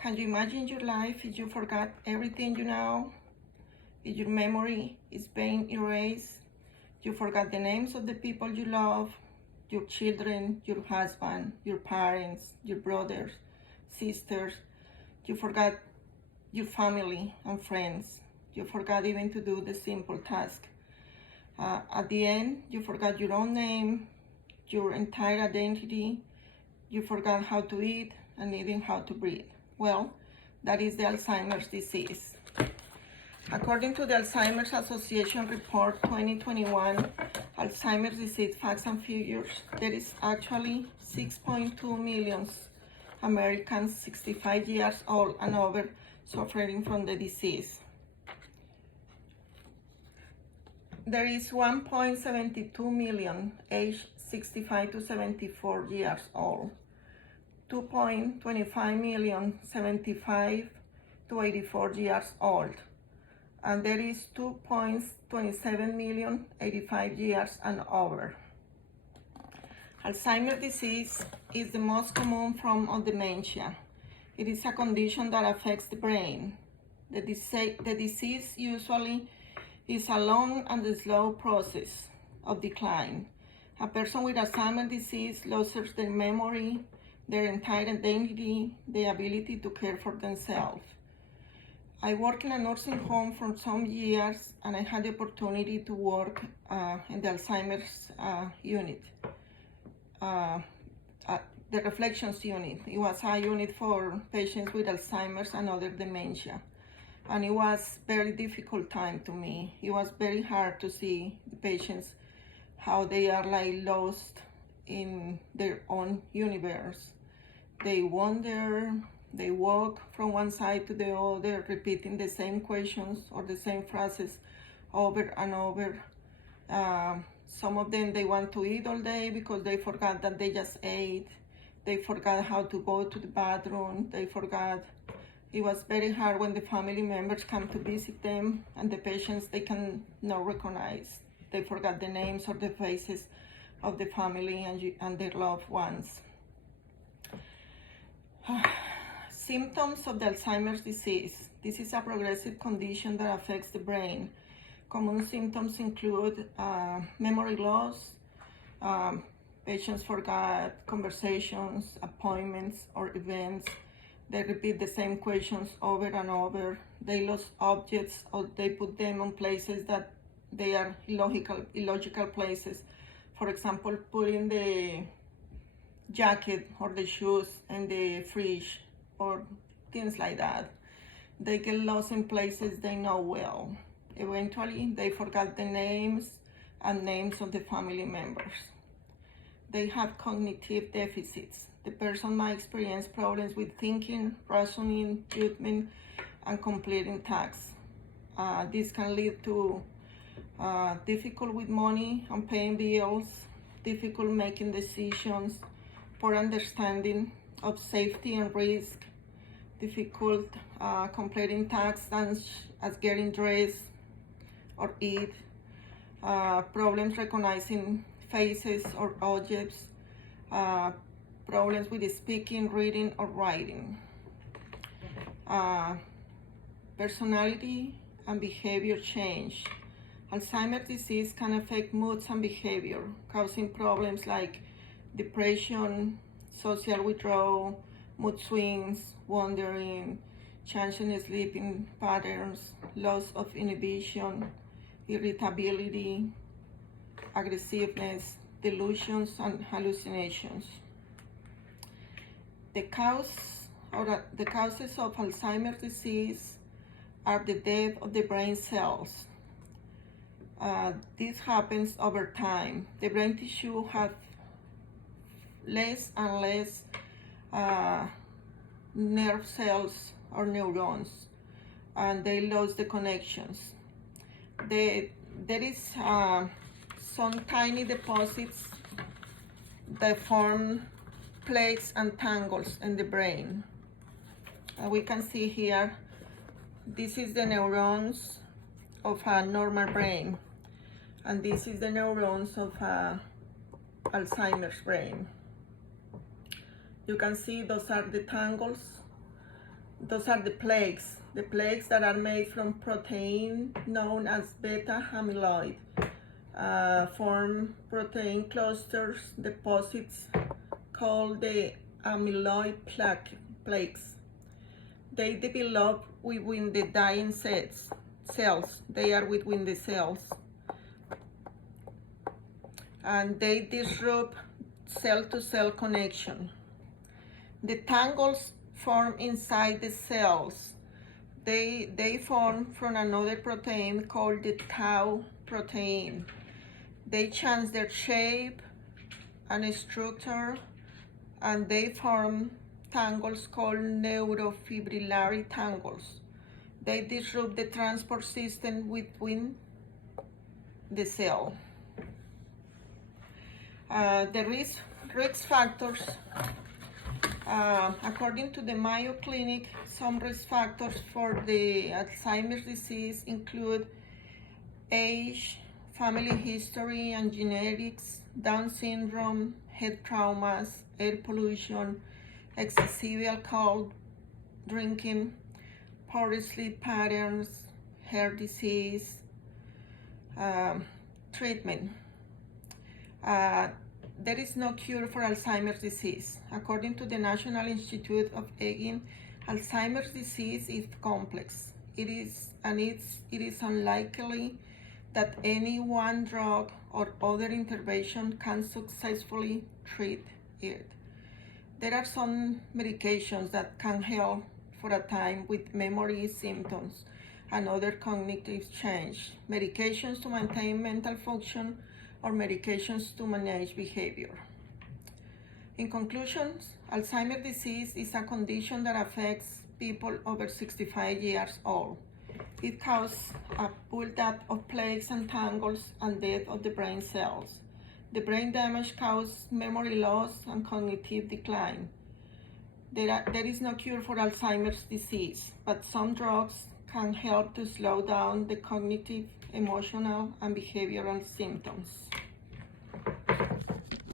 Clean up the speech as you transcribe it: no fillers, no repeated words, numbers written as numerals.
Can you imagine your life if you forgot everything you know? If your memory is being erased, you forgot the names of the people you love, your children, your husband, your parents, your brothers, sisters. You forgot your family and friends. You forgot even to do the simple task. At the end, you forgot your own name, your entire identity. You forgot how to eat and even how to breathe. Well, that is the Alzheimer's disease. According to the Alzheimer's Association Report 2021, Alzheimer's disease facts and figures, there is actually 6.2 million Americans 65 years old and over suffering from the disease. There is 1.72 million aged 65 to 74 years old, 2.25 million 75 to 84 years old, and there is 2.27 million 85 years and over. Alzheimer's disease is the most common form of dementia. It is a condition that affects the brain. The disease usually is a long and slow process of decline. A person with Alzheimer's disease loses their memory, their entire identity, the ability to care for themselves. I worked in a nursing home for some years, and I had the opportunity to work in the Alzheimer's unit, the reflections unit. It was a unit for patients with Alzheimer's and other dementia. And it was very difficult time to me. It was very hard to see the patients, how they are like lost in their own universe. They wander, they walk from one side to the other, repeating the same questions or the same phrases over and over. Some of them, they want to eat all day because they forgot that they just ate. They forgot how to go to the bathroom. They forgot. It was very hard when the family members come to visit them, and the patients, they can not recognize. They forgot the names or the faces of the family and their loved ones. Symptoms of the Alzheimer's disease. This is a progressive condition that affects the brain. Common symptoms include memory loss. Patients forgot conversations, appointments, or events. They repeat the same questions over and over. They lose objects, or they put them on places that they are illogical places. For example, putting the jacket or the shoes in the fridge or things like that. They get lost in places they know well. Eventually, they forgot the names and names of the family members. They have cognitive deficits. The person might experience problems with thinking, reasoning, judgment, and completing tasks. This can lead to difficult with money and paying bills, difficult making decisions, poor understanding of safety and risk, difficult completing tasks as getting dressed or eat, problems recognizing faces or objects, problems with speaking, reading, or writing. Personality and behavior change. Alzheimer's disease can affect moods and behavior, causing problems like depression, social withdrawal, mood swings, wandering, change in sleeping patterns, loss of inhibition, irritability, aggressiveness, delusions, and hallucinations. The causes of Alzheimer's disease are the death of the brain cells. This happens over time. The brain tissue has less and less nerve cells or neurons, and they lose the connections. There is some tiny deposits that form plaques and tangles in the brain. We can see here, this is the neurons of a normal brain, and this is the neurons of Alzheimer's brain. You can see those are the tangles Those are the plaques that are made from protein known as beta amyloid. Form protein clusters, deposits called the amyloid plaques. They develop within the dying cells. They are within the cells. And they disrupt cell-to-cell connection. The tangles form inside the cells. They form from another protein called the tau protein. They change their shape and structure, and they form tangles called neurofibrillary tangles. They disrupt the transport system within the cell. The risk factors, according to the Mayo Clinic, some risk factors for the Alzheimer's disease include age, family history and genetics, Down syndrome, head traumas, air pollution, excessive alcohol drinking, poor sleep patterns, heart disease. Treatment. There is no cure for Alzheimer's disease. According to the National Institute of Aging, Alzheimer's disease is complex. It is unlikely that any one drug or other intervention can successfully treat it. There are some medications that can help for a time with memory symptoms and other cognitive change, medications to maintain mental function, or medications to manage behavior. In conclusion, Alzheimer's disease is a condition that affects people over 65 years old. It causes a buildup of plaques and tangles and death of the brain cells. The brain damage causes memory loss and cognitive decline. There is no cure for Alzheimer's disease, but some drugs can help to slow down the cognitive, emotional, and behavioral symptoms.